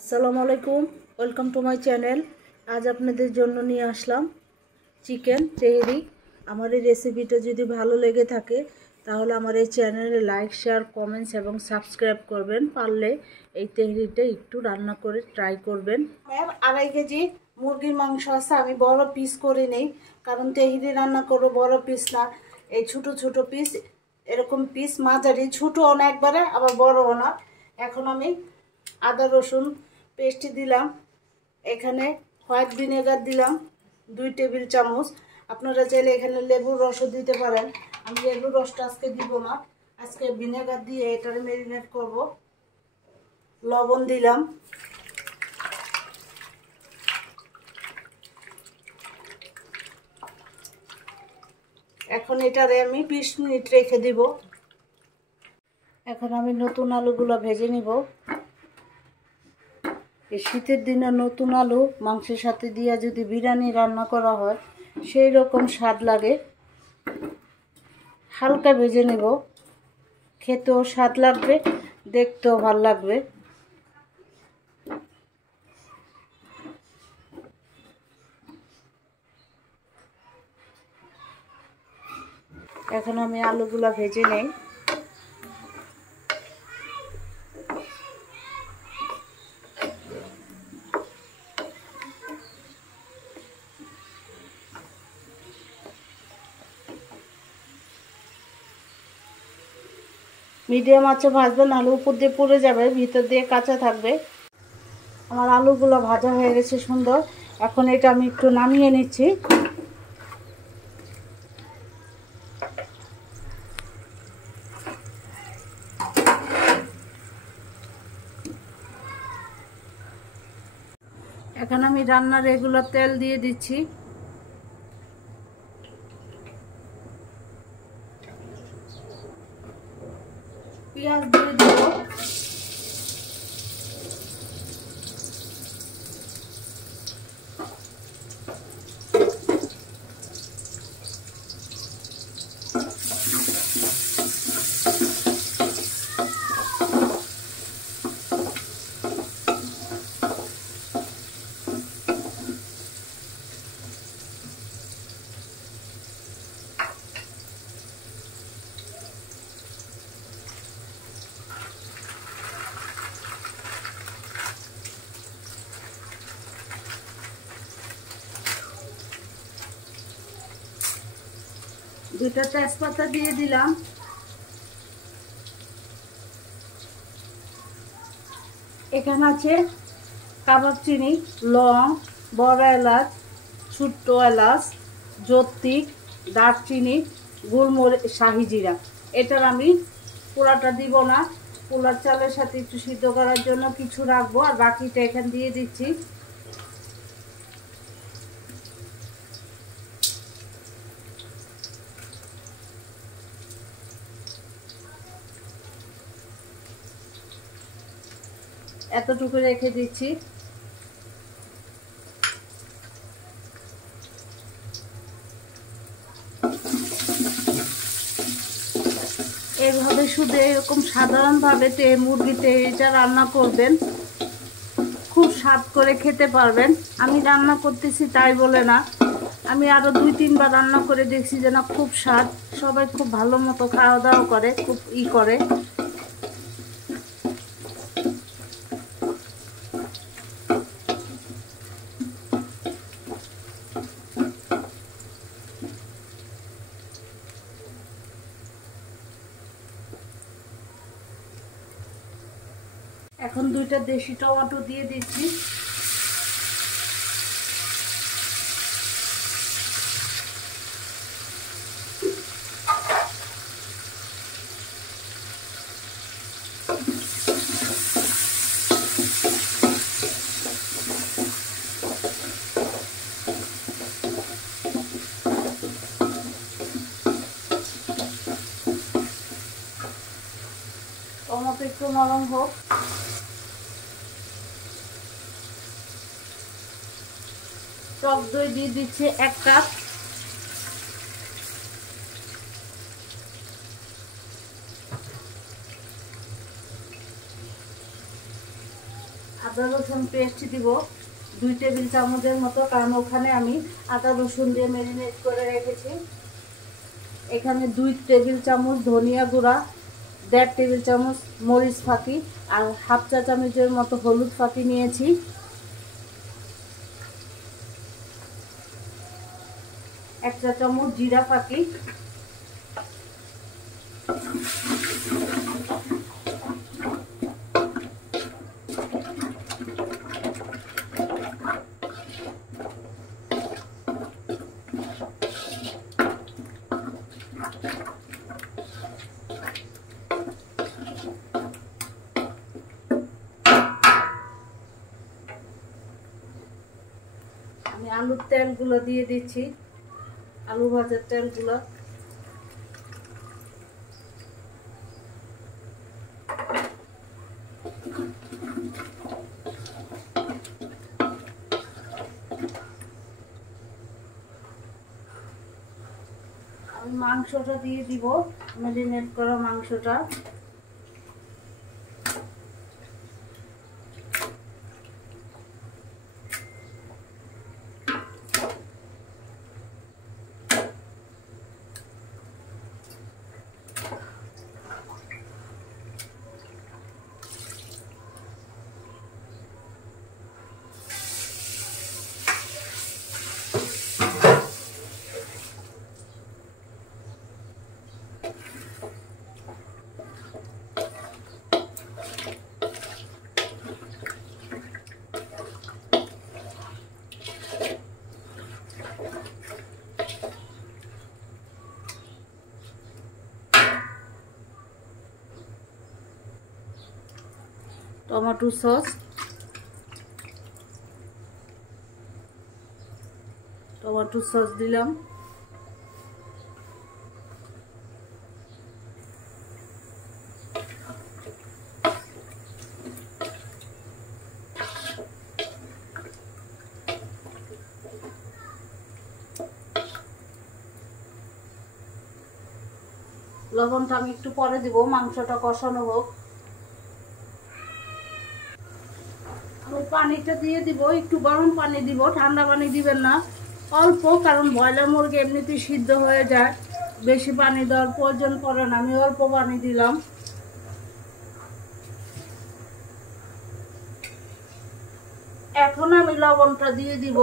আসসালামু আলাইকুম, welcome to my channel. আজ আপনাদের জন্য নিয়ে আসলাম চিকেন তেহেরি। আমার এই রেসিপিটা যদি ভালো লেগে থাকে তাহলে আমার এই চ্যানেলে লাইক, শেয়ার, কমেন্টস এবং সাবস্ক্রাইব করবেন। পারলে এই তেহেরিটা একটু রান্না করে ট্রাই করবেন। আমার 2.5 কেজি মুরগির মাংস আছে, আমি বড় পিস করে নেই, কারণ তেহেরি রান্না করবো বড় পিস না, এই ছোট ছোট পিস, এরকম পিস মাঝারি, ছোটও না একবারে আবার বড়ও না। এখন আমি আদা রসুন পেস্ট দিলাম, এখানে হোয়াইট ভিনেগার দিলাম 2 টেবিল চামচ। আপনারা চাইলে এখানে লেবুর রসও দিতে পারেন, আমি লেবুর রসটা আজকে দিব না, আজকে ভিনেগার দিয়ে এটার ম্যারিনেট করব। লবণ দিলাম, এখন এটারে আমি 20 মিনিট রেখে দিব। এখন আমি নতুন আলুগুলো ভেজে নিব। এই শীতের দিনে নতুন আলু মাংসের সাথে দিয়ে যদি বিরিয়ানি রান্না করা হয় সেই রকম স্বাদ লাগে। হালকা ভেজে নেব, খেতেও স্বাদ লাগবে, দেখতেও ভাল লাগবে। এখন আমি আলুগুলো ভেজে নেই। মিডিয়াম আঁচে ভাজবেন, আলু উপর দিয়ে পুড়ে যাবে, ভিতর দিয়ে কাঁচা থাকবে। আমার আলুগুলো ভাজা হয়ে গেছে সুন্দর। এখন এটা আমি একটু নামিয়ে নিচ্ছি। এখন আমি রান্নার রেগুলার তেল দিয়ে দিচ্ছি। পেঁয়াজ দিয়ে দেবো, দুটো তেজপাতা দিয়ে দিলাম, এখানে আছে কাবাব চিনি, লং, বড় এলাচ, ছোট্ট এলাচ, জত্তিক, দারচিনি, গোলমরিচ, শাহি জিরা। এটার আমি পোড়াটা দিব না, পোলার চালের সাথে একটু সিদ্ধ করার জন্য কিছু রাখবো, আর বাকিটা এখানে দিয়ে দিচ্ছি। এতটুকু রেখে দিচ্ছি। এইভাবে শুধু এরকম সাধারণভাবে মুরগিতে এটা রান্না করবেন, খুব স্বাদ করে খেতে পারবেন। আমি রান্না করতেছি তাই বলে না, আমি আরও 2-3 বার রান্না করে দেখছি যে না, খুব স্বাদ, সবাই খুব ভালো মতো খাওয়া দাওয়া করে, খুব করে। এখন 2টা দেশি টমেটো দিয়ে দিচ্ছি। টমেটো একটু নরম হোক। টক দই দিয়ে দিচ্ছি 1 কাপ। আদা রসুন রসুন পেস্ট দিব 2 টেবিল চামচের মতো, কারণ ওখানে আমি আদা রসুন দিয়ে ম্যারিনেট করে রেখেছি। এখানে 2 টেবিল চামচ ধনিয়া গুঁড়া, 1.5 টেবিল চামচ মরিচ ফাঁকি আর হাফ চা চামচের মতো হলুদ ফাঁকি নিয়েছি। 1 চা চামচ জিরা ফাঁকি, আমি আলুর তেলগুলো দিয়ে দিচ্ছি, আলু ভাজার তেলগুলো। আমি মাংসটা দিয়ে দিব, ম্যারিনেট করা মাংসটা। টমেটো সস, দিলাম। লবণটা আমি একটু পরে দিব, মাংসটা কষানো হোক। আমি পানিটা দিয়ে দিব, একটু গরম পানি দিব, ঠান্ডা পানি দিবেন না, অল্প, কারণ ব্রয়লার মুরগি এমনিতেই সিদ্ধ হয়ে যায়, বেশি পানি দেওয়ার প্রয়োজন পড়ে না। আমি অল্প পানি দিলাম। এখন আমি লবণটা দিয়ে দিব।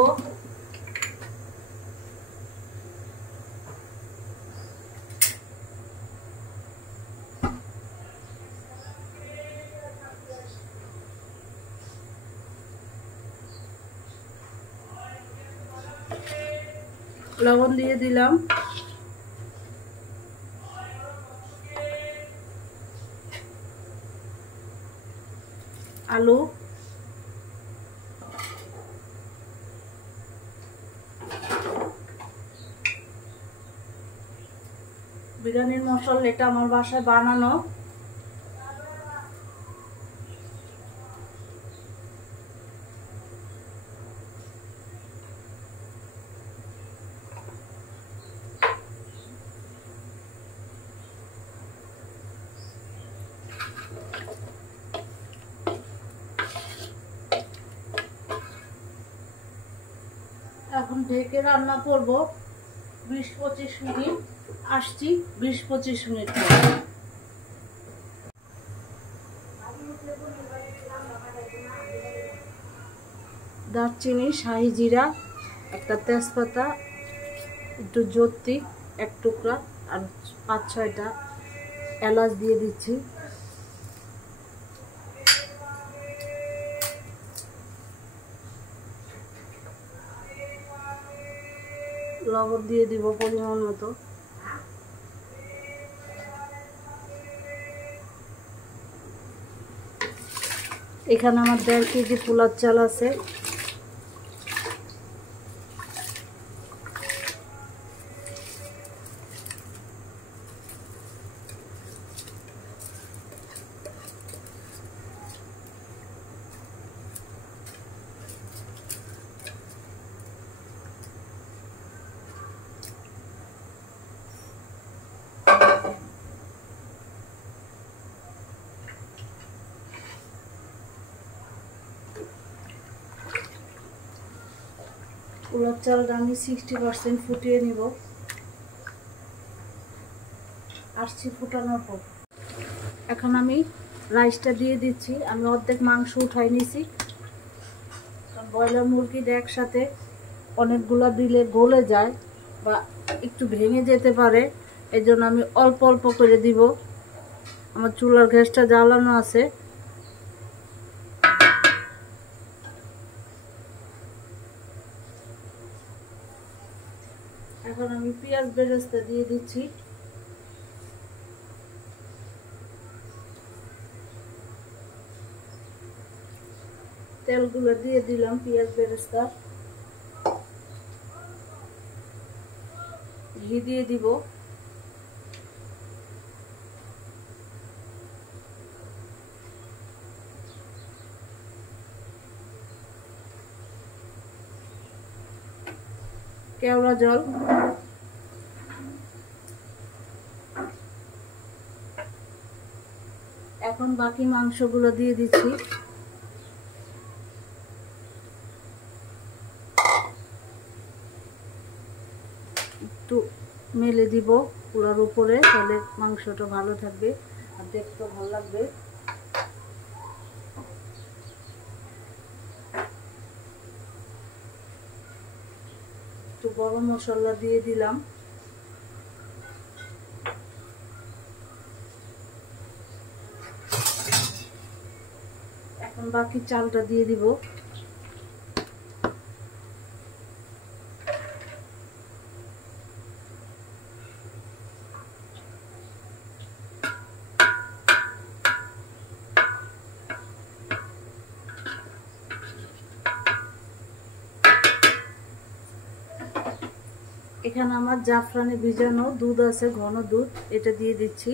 লবণ দিয়ে দিলাম। আলু, বিরিয়ানির মশলা এটা আমার বাসায় বানানো। এখন ঢেকে রান্না করব 20-25 মিনিট। আসছি 20-25 মিনিট পর। দারচিনি, শাহি জিরা, একটা তেজপাতা, একটু জত্তি 1 টুকরা আর 5-6টা এলাচ দিয়ে দিচ্ছি। লবণ দিয়ে দিব পরিমাণ মতো। এখানে আমার 1.5 কেজি পোলার চাল আছে। উলার চালটা আমি 60% ফুটিয়ে নিব। আসছি ফুটানোর পর। এখন আমি রাইসটা দিয়ে দিচ্ছি। আমি অর্ধেক মাংস উঠাই নিছি, কারণ ব্রয়লার মুরগিটা একসাথে অনেকগুলো দিলে গলে যায় বা একটু ভেঙে যেতে পারে, এই জন্য আমি অল্প অল্প করে দিব। আমার চুলার গ্যাসটা জ্বালানো আছে। এখন আমি পেঁয়াজ বেরেস্তা দিয়ে দিচ্ছি। তেলগুলো দিয়ে দিলাম পেঁয়াজ বেরেস্তা। ঘি দিয়ে দিব। কেওড়া জল। এখন বাকি মাংসগুলো দিয়ে দিচ্ছি। একটু মেলে দিব পুরার উপরে, তাহলে মাংসটা ভালো থাকবে আর দেখতে ভালো লাগবে। একটু গরম মশলা দিয়ে দিলাম। এখন বাকি চালটা দিয়ে দিব। এখানে আমার জাফরানে ভিজানো দুধ আছে, ঘন দুধ, এটা দিয়ে দিচ্ছি।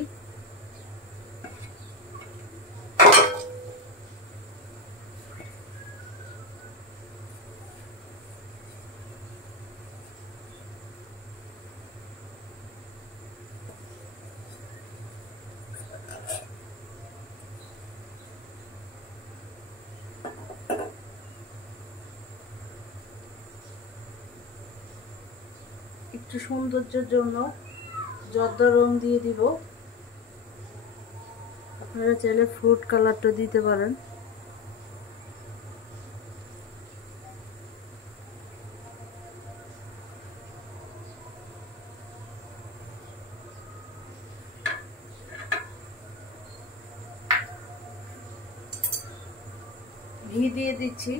একটু সৌন্দর্যের জন্য জর্দা রং দিয়ে দিব। আপনারা চাইলে ফ্রুট কালারটা দিতে পারেন। ঘি দিয়ে দিচ্ছি।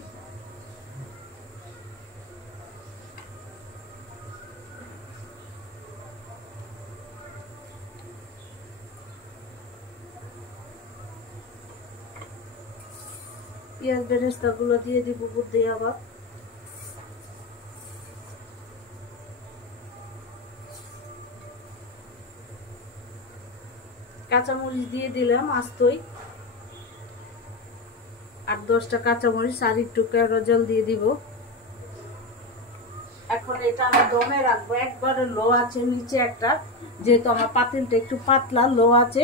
পেঁয়াজ বেরেস্তাগুলো দিয়ে দিব উপর দিয়ে আবার। কাঁচামরিচ দিয়ে দিলাম আস্তই, 8-10টা কাঁচামরিচ, আর একটু কেওড়া জল দিয়ে দিব। এখন এটা আমি দমে রাখবো একবারে লো আছে নিচে একটা, যেহেতু আমার পাতিলটা একটু পাতলা, লো আছে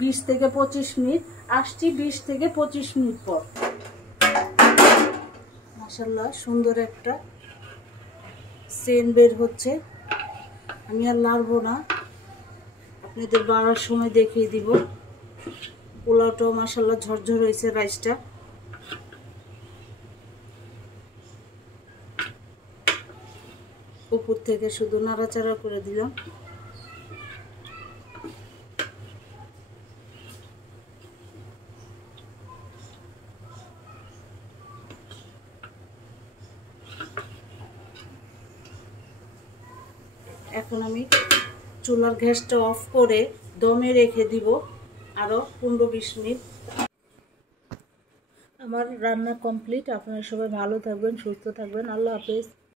20 থেকে 25 মিনিট। আসছি 20 থেকে 25 মিনিট পর। মাশাআল্লাহ সুন্দর একটা সেন্ট বের হচ্ছে। আমি আর নাড়বো না, আপনাদের বাড়ার সময় দেখিয়ে দিব। পোলাওটাও মাশাআল্লাহ ঝরঝর হয়েছে রাইসটা। উপর থেকে শুধু নাড়াচাড়া করে দিলাম। এখন আমি চুলার গ্যাসটা অফ করে দমে রেখে দিব আরো 15-20 মিনিট। আমার রান্না কমপ্লিট। আপনারা সবাই ভালো থাকবেন, সুস্থ থাকবেন। আল্লাহ হাফেজ।